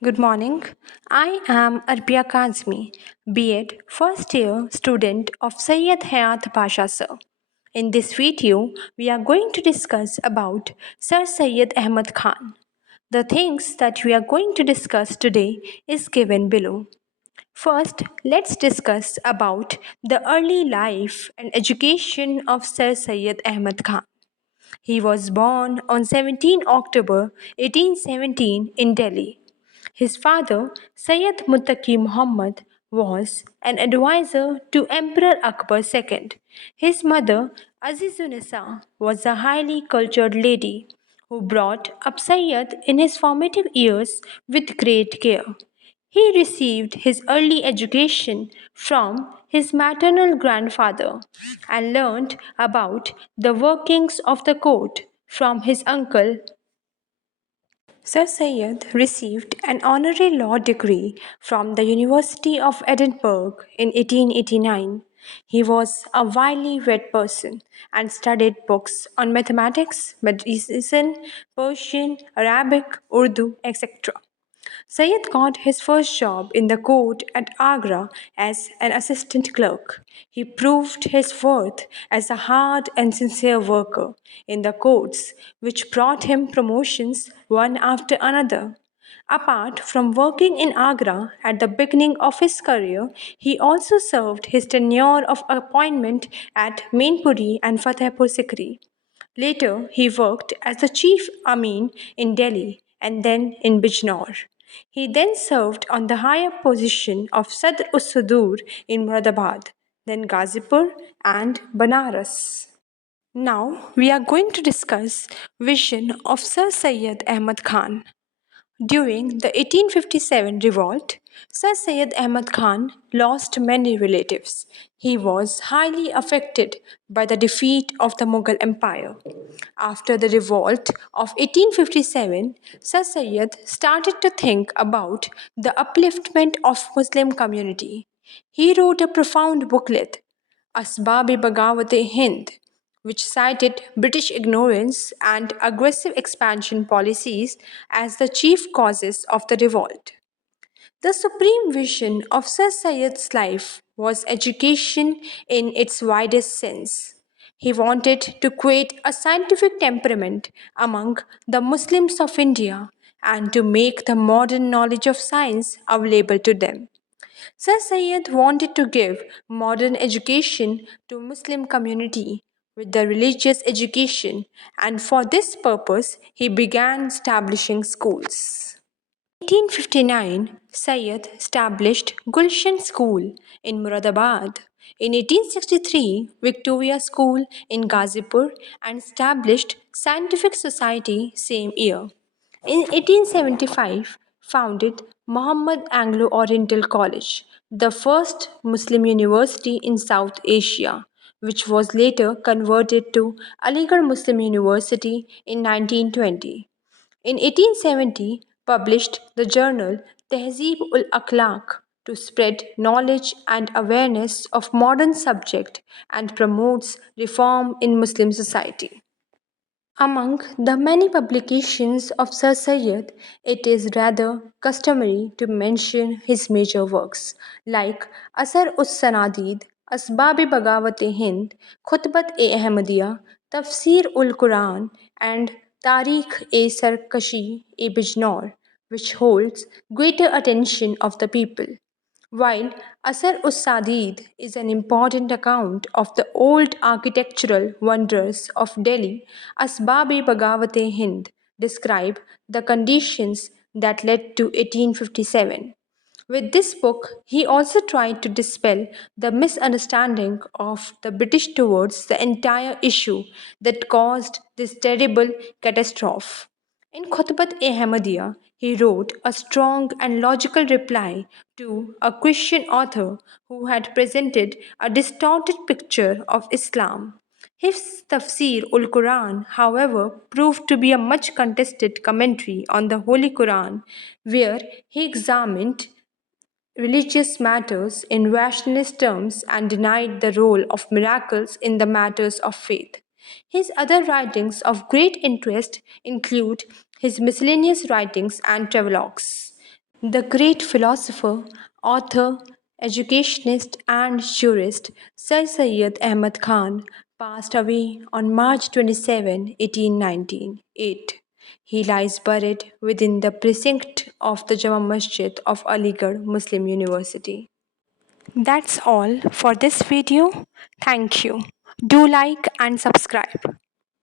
Good morning. I am Arbia Kazmi, B.Ed first year student of Sayyid Hayat Pasha Sir. In this video, we are going to discuss about Sir Sayyid Ahmad Khan. The things that we are going to discuss today is given below. First, let's discuss about the early life and education of Sir Sayyid Ahmad Khan. He was born on 17 October 1817 in Delhi. His father, Sayyid Muttaqi Muhammad, was an advisor to Emperor Akbar II. His mother, Azizunisa, was a highly cultured lady who brought up Sayyid in his formative years with great care. He received his early education from his maternal grandfather and learned about the workings of the court from his uncle. Sir Syed received an honorary law degree from the University of Edinburgh in 1889. He was a widely read person and studied books on mathematics, medicine, Persian, Arabic, Urdu, etc. Syed got his first job in the court at Agra as an assistant clerk. He proved his worth as a hard and sincere worker in the courts, which brought him promotions one after another. Apart from working in Agra at the beginning of his career, he also served his tenure of appointment at Mainpuri and Fatehpur Sikri. Later, he worked as the chief Amin in Delhi and then in Bijnor. He then served on the higher position of Sadr us-Sudur in Muradabad, then Ghazipur and Banaras. Now we are going to discuss vision of Sir Syed Ahmad Khan. During the 1857 revolt, Sir Syed Ahmad Khan lost many relatives. He was highly affected by the defeat of the Mughal Empire. After the revolt of 1857, Sir Syed started to think about the upliftment of Muslim community. He wrote a profound booklet, Asbab-e-Bagawat-e-Hind, which cited British ignorance and aggressive expansion policies as the chief causes of the revolt. The supreme vision of Sir Syed's life was education in its widest sense. He wanted to create a scientific temperament among the Muslims of India and to make the modern knowledge of science available to them. Sir Syed wanted to give modern education to Muslim community with the religious education, and for this purpose he began establishing schools. In 1859, Syed established Gulshan School in Muradabad. In 1863, Victoria School in Ghazipur and established Scientific Society same year. In 1875, founded Muhammad Anglo-Oriental College, the first Muslim university in South Asia, which was later converted to Aligarh Muslim University in 1920. In 1870, published the journal Tehzeeb ul Akhlaq to spread knowledge and awareness of modern subject and promotes reform in Muslim society. Among the many publications of Sir Syed, it is rather customary to mention his major works like Asar us Sanadid, Asbab-e Bagawat-e-Hind, Khutbat-e-Ahmadiyya, Tafsir ul Quran, and Tarikh-e-Sarkashi-e-Bijnor, which holds greater attention of the people. While Asar us Sadid is an important account of the old architectural wonders of Delhi, Asbab-e Bagawat-e-Hind describe the conditions that led to 1857. With this book, he also tried to dispel the misunderstanding of the British towards the entire issue that caused this terrible catastrophe. In Khutbat-e-Ahmadiyya, he wrote a strong and logical reply to a Christian author who had presented a distorted picture of Islam. His Tafsir ul Quran, however, proved to be a much contested commentary on the Holy Quran, where he examined religious matters in rationalist terms and denied the role of miracles in the matters of faith. His other writings of great interest include his miscellaneous writings and travelogues. The great philosopher, author, educationist, and jurist Sir Syed Ahmad Khan passed away on March 27, 1898. He lies buried within the precinct of the Jama Masjid of Aligarh Muslim University. That's all for this video. Thank you. Do like and subscribe.